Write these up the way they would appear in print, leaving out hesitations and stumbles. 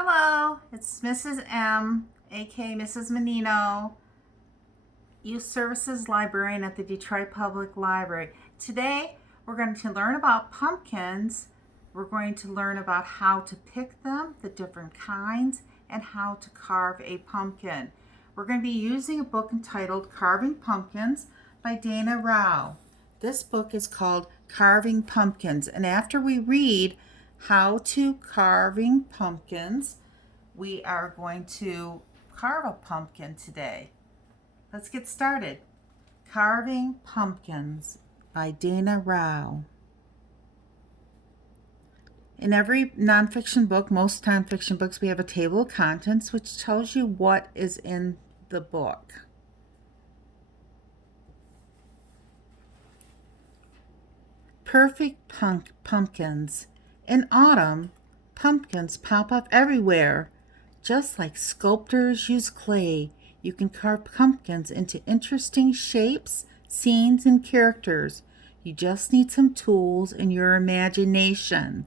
Hello, it's Mrs. M, aka Mrs. Menino, Youth Services Librarian at the Detroit Public Library. Today, we're going to learn about pumpkins. We're going to learn about how to pick them, the different kinds, and how to carve a pumpkin. We're going to be using a book entitled Carving Pumpkins by Dana Rao. This book is called Carving Pumpkins, and after we read how to carving pumpkins, we are going to carve a pumpkin today. Let's get started. Carving Pumpkins by Dana Rao. In every nonfiction book, most nonfiction books, we have a table of contents which tells you what is in the book. Perfect pumpkins. In autumn, pumpkins pop up everywhere. Just like sculptors use clay, you can carve pumpkins into interesting shapes, scenes, and characters. You just need some tools and your imagination.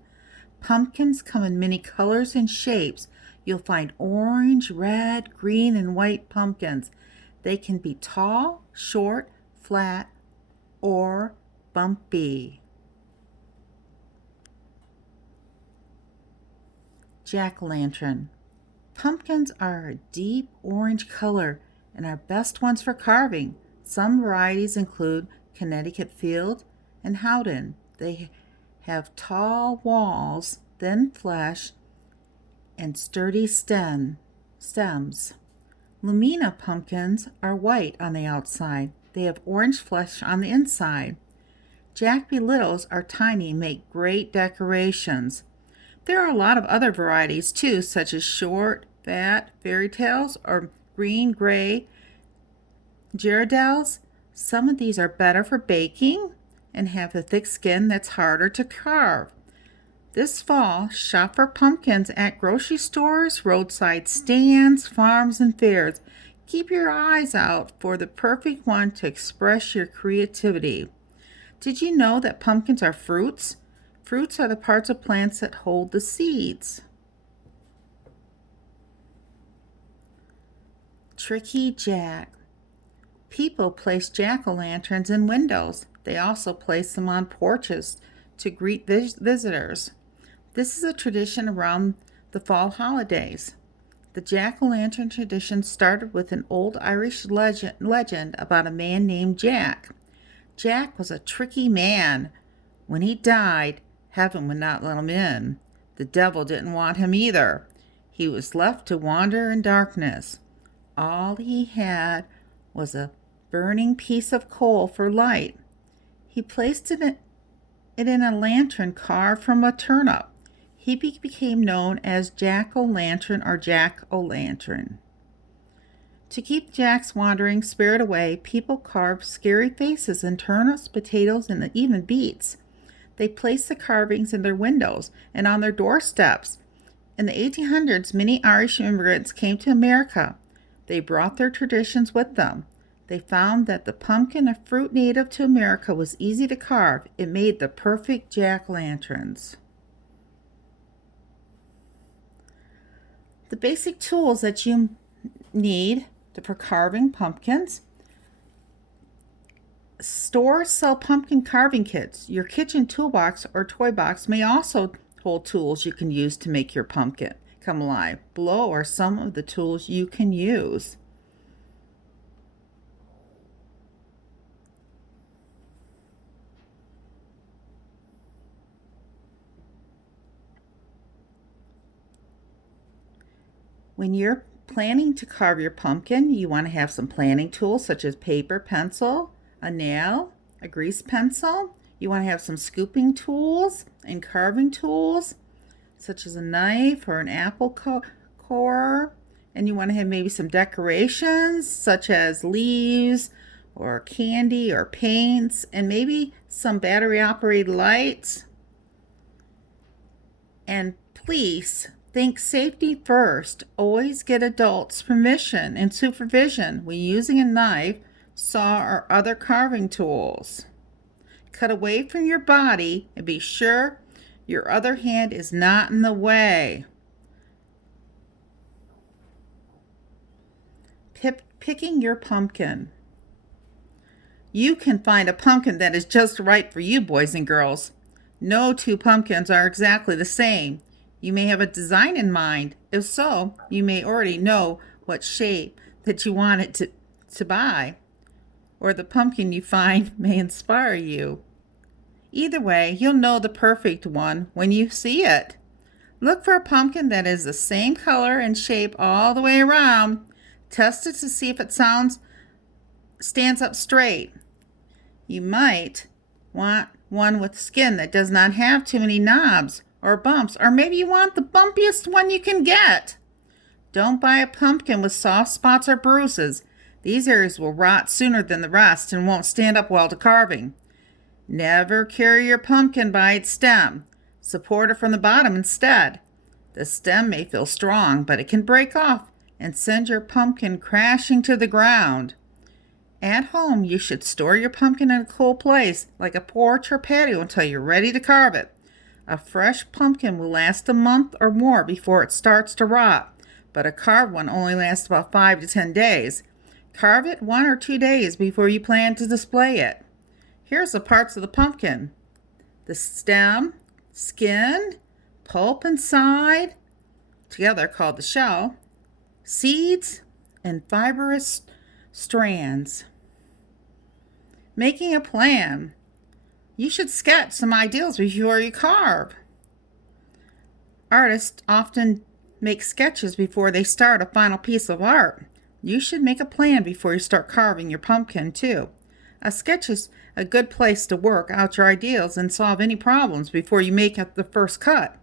Pumpkins come in many colors and shapes. You'll find orange, red, green, and white pumpkins. They can be tall, short, flat, or bumpy. Jack-o'-lantern. Pumpkins are a deep orange color and are best ones for carving. Some varieties include Connecticut Field and Howden. They have tall walls, thin flesh, and sturdy stems. Lumina pumpkins are white on the outside. They have orange flesh on the inside. Jack-be-littles are tiny and make great decorations. There are a lot of other varieties too, such as short, fat, fairy tales, or green, gray girardells. Some of these are better for baking and have a thick skin that's harder to carve. This fall, shop for pumpkins at grocery stores, roadside stands, farms, and fairs. Keep your eyes out for the perfect one to express your creativity. Did you know that pumpkins are fruits? Fruits are the parts of plants that hold the seeds. Tricky Jack. People place jack-o'-lanterns in windows. They also place them on porches to greet visitors. This is a tradition around the fall holidays. The jack-o'-lantern tradition started with an old Irish legend about a man named Jack. Jack was a tricky man. When he died, heaven would not let him in. The devil didn't want him either. He was left to wander in darkness. All he had was a burning piece of coal for light. He placed it in a lantern carved from a turnip. He became known as Jack-o'-lantern or Jack-o'-lantern. To keep Jack's wandering spirit away, people carved scary faces in turnips, potatoes, and even beets. They placed the carvings in their windows and on their doorsteps. In the 1800s, many Irish immigrants came to America. They brought their traditions with them. They found that the pumpkin, a fruit native to America, was easy to carve. It made the perfect jack-lanterns. The basic tools that you need for carving pumpkins. Stores sell pumpkin carving kits. Your kitchen toolbox or toy box may also hold tools you can use to make your pumpkin come alive. Below are some of the tools you can use. When you're planning to carve your pumpkin, you want to have some planning tools such as paper, pencil, a nail, a grease pencil. You want to have some scooping tools and carving tools such as a knife or an apple core. And you want to have maybe some decorations such as leaves or candy or paints and maybe some battery operated lights. And please think safety first. Always get adults' permission and supervision when using a knife, saw, or other carving tools. Cut away from your body and be sure your other hand is not in the way. Picking your pumpkin. You can find a pumpkin that is just right for you, boys and girls. No two pumpkins are exactly the same. You may have a design in mind. If so, you may already know what shape that you want it to buy, or the pumpkin you find may inspire you. Either way, you'll know the perfect one when you see it. Look for a pumpkin that is the same color and shape all the way around. Test it to see if it stands up straight. You might want one with skin that does not have too many knobs or bumps, or maybe you want the bumpiest one you can get. Don't buy a pumpkin with soft spots or bruises. These areas will rot sooner than the rest and won't stand up well to carving. Never carry your pumpkin by its stem. Support it from the bottom instead. The stem may feel strong, but it can break off and send your pumpkin crashing to the ground. At home, you should store your pumpkin in a cool place, like a porch or patio, until you're ready to carve it. A fresh pumpkin will last a month or more before it starts to rot, but a carved one only lasts about 5 to 10 days. Carve it 1 or 2 days before you plan to display it. Here's the parts of the pumpkin: the stem, skin, pulp inside, together called the shell, seeds, and fibrous strands. Making a plan. You should sketch some ideas before you carve. Artists often make sketches before they start a final piece of art. You should make a plan before you start carving your pumpkin, too. A sketch is a good place to work out your ideas and solve any problems before you make the first cut.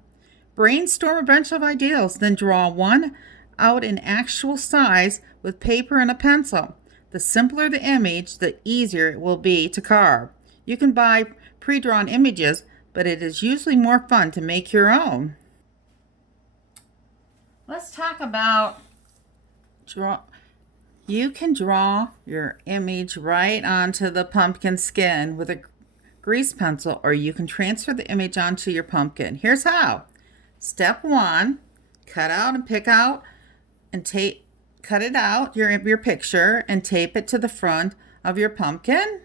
Brainstorm a bunch of ideas, then draw one out in actual size with paper and a pencil. The simpler the image, the easier it will be to carve. You can buy pre-drawn images, but it is usually more fun to make your own. Let's talk about You can draw your image right onto the pumpkin skin with a grease pencil, or you can transfer the image onto your pumpkin. Here's how. Step 1, cut out and pick out and cut it out, your picture, and tape it to the front of your pumpkin.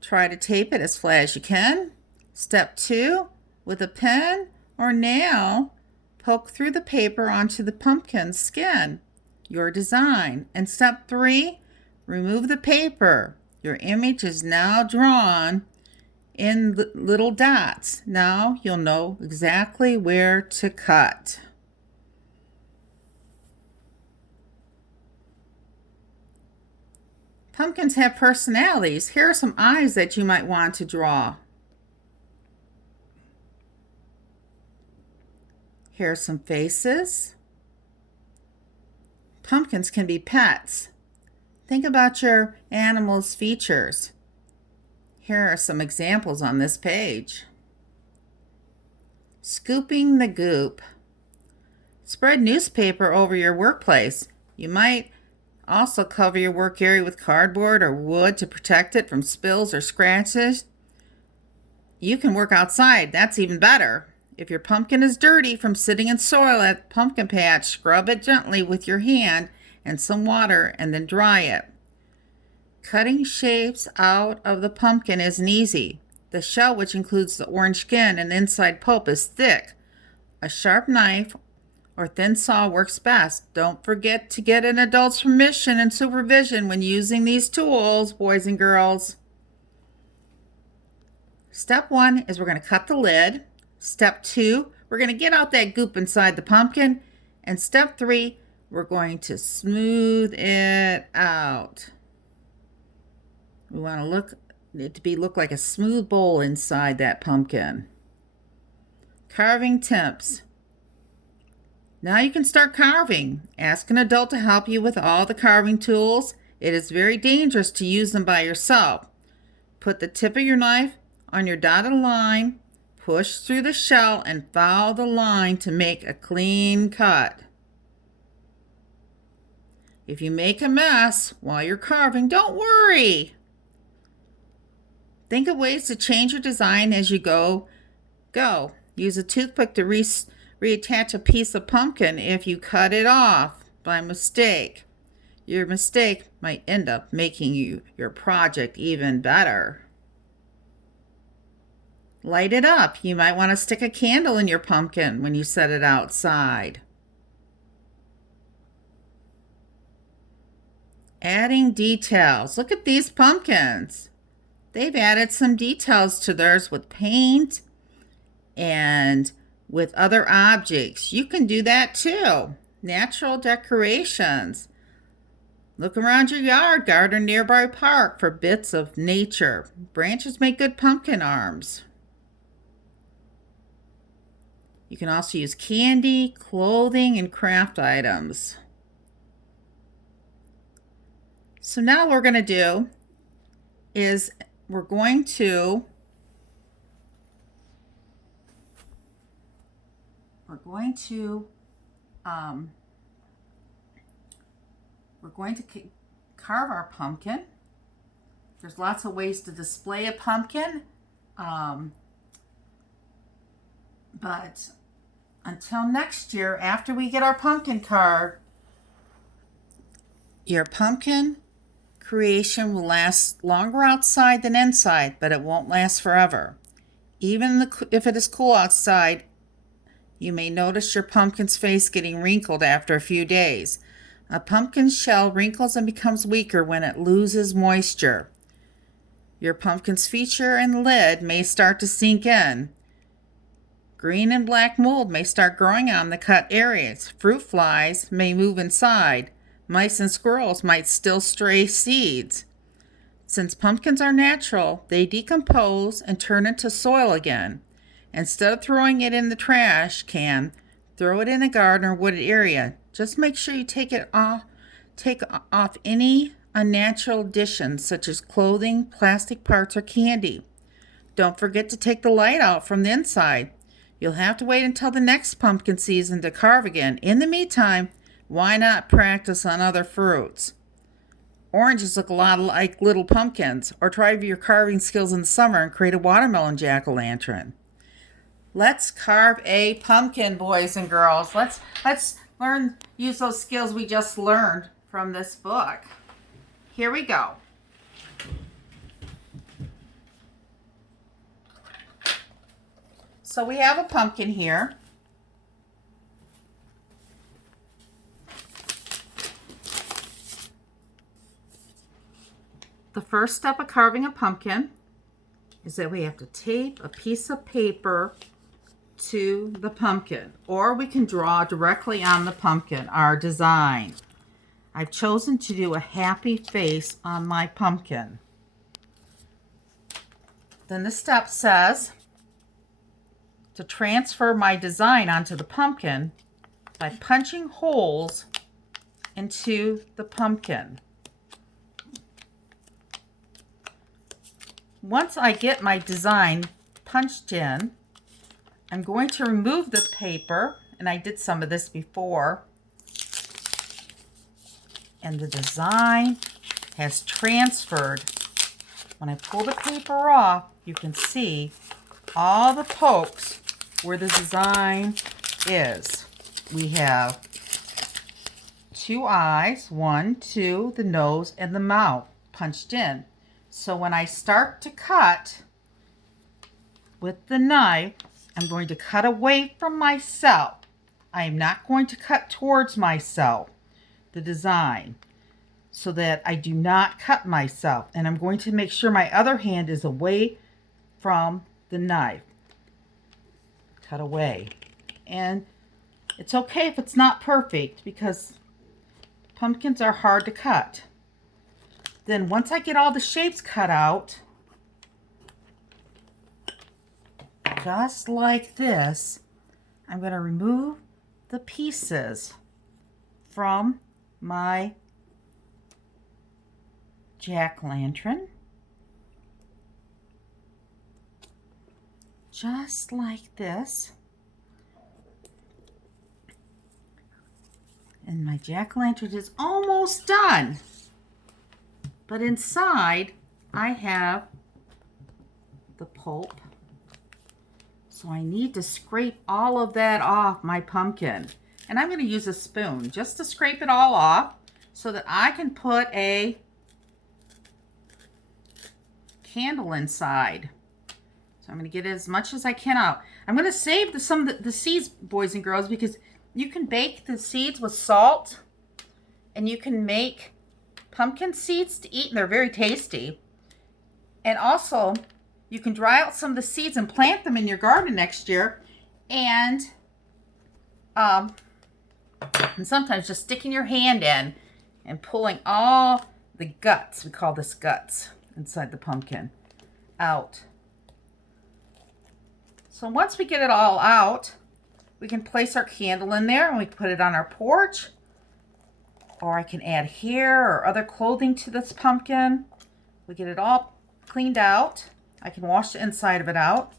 Try to tape it as flat as you can. Step 2, with a pen or nail, poke through the paper onto the pumpkin skin, your design. And step 3, remove the paper. Your image is now drawn in little dots. Now you'll know exactly where to cut. Pumpkins have personalities. Here are some eyes that you might want to draw. Here are some faces. Pumpkins can be pets. Think about your animal's features. Here are some examples on this page. Scooping the goop. Spread newspaper over your workplace. You might also cover your work area with cardboard or wood to protect it from spills or scratches. You can work outside. That's even better. If your pumpkin is dirty from sitting in soil at the pumpkin patch, scrub it gently with your hand and some water and then dry it. Cutting shapes out of the pumpkin isn't easy. The shell, which includes the orange skin and inside pulp, is thick. A sharp knife or thin saw works best. Don't forget to get an adult's permission and supervision when using these tools, boys and girls. Step 1 is we're going to cut the lid. Step 2, we're going to get out that goop inside the pumpkin. And step 3, we're going to smooth it out. We want it to look like a smooth bowl inside that pumpkin. Carving tips. Now you can start carving. Ask an adult to help you with all the carving tools. It is very dangerous to use them by yourself. Put the tip of your knife on your dotted line, push through the shell, and follow the line to make a clean cut. If you make a mess while you're carving, don't worry. Think of ways to change your design as you go. Use a toothpick to reattach a piece of pumpkin if you cut it off by mistake. Your mistake might end up making your project even better. Light it up. You might want to stick a candle in your pumpkin when you set it outside. Adding details. Look at these pumpkins. They've added some details to theirs with paint and with other objects. You can do that too. Natural decorations. Look around your yard, garden, nearby park for bits of nature. Branches make good pumpkin arms. You can also use candy, clothing, and craft items. So now what we're going to do is we're going to carve our pumpkin. There's lots of ways to display a pumpkin, but until next year, after we get our pumpkin carved, your pumpkin creation will last longer outside than inside, but it won't last forever. Even if it is cool outside, you may notice your pumpkin's face getting wrinkled after a few days. A pumpkin's shell wrinkles and becomes weaker when it loses moisture. Your pumpkin's feature and lid may start to sink in. Green and black mold may start growing on the cut areas. Fruit flies may move inside. Mice and squirrels might still stray seeds. Since pumpkins are natural, they decompose and turn into soil again. Instead of throwing it in the trash can, throw it in a garden or wooded area. Just make sure you take off any unnatural additions such as clothing, plastic parts, or candy. Don't forget to take the light out from the inside. You'll have to wait until the next pumpkin season to carve again. In the meantime, why not practice on other fruits? Oranges look a lot like little pumpkins, or try your carving skills in the summer and create a watermelon jack-o'-lantern. Let's carve a pumpkin, boys and girls. Let's use those skills we just learned from this book. Here we go. So we have a pumpkin here. The first step of carving a pumpkin is that we have to tape a piece of paper to the pumpkin, or we can draw directly on the pumpkin, our design. I've chosen to do a happy face on my pumpkin. Then the step says to transfer my design onto the pumpkin by punching holes into the pumpkin. Once I get my design punched in, I'm going to remove the paper, and I did some of this before, and the design has transferred. When I pull the paper off, you can see all the pokes where the design is. We have 2 eyes, 1, 2, the nose, and the mouth punched in. So when I start to cut with the knife, I'm going to cut away from myself. I am not going to cut towards myself, the design, so that I do not cut myself. And I'm going to make sure my other hand is away from the knife. Cut away. And it's okay if it's not perfect, because pumpkins are hard to cut. Then once I get all the shapes cut out, just like this, I'm going to remove the pieces from my jack-o'-lantern. Just like this. And my jack-o'-lantern is almost done. But inside, I have the pulp. So I need to scrape all of that off my pumpkin. And I'm going to use a spoon just to scrape it all off so that I can put a candle inside. So I'm going to get as much as I can out. I'm going to save some of the seeds, boys and girls, because you can bake the seeds with salt, and you can make pumpkin seeds to eat, and they're very tasty. And also, you can dry out some of the seeds and plant them in your garden next year. And sometimes just sticking your hand in and pulling all the guts, we call this guts, inside the pumpkin out. So once we get it all out, we can place our candle in there and we can put it on our porch. Or I can add hair or other clothing to this pumpkin. We get it all cleaned out. I can wash the inside of it out.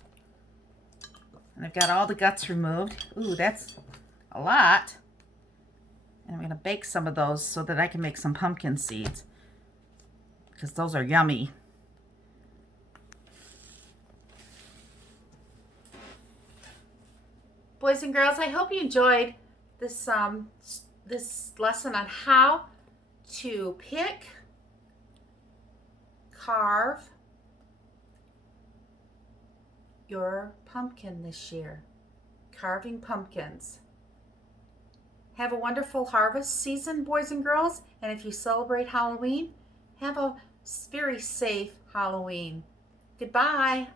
And I've got all the guts removed. Ooh, that's a lot. And I'm going to bake some of those so that I can make some pumpkin seeds, because those are yummy. Boys and girls, I hope you enjoyed this this lesson on how to pick, carve your pumpkin this year. Carving pumpkins. Have a wonderful harvest season, boys and girls. And if you celebrate Halloween, have a very safe Halloween. Goodbye.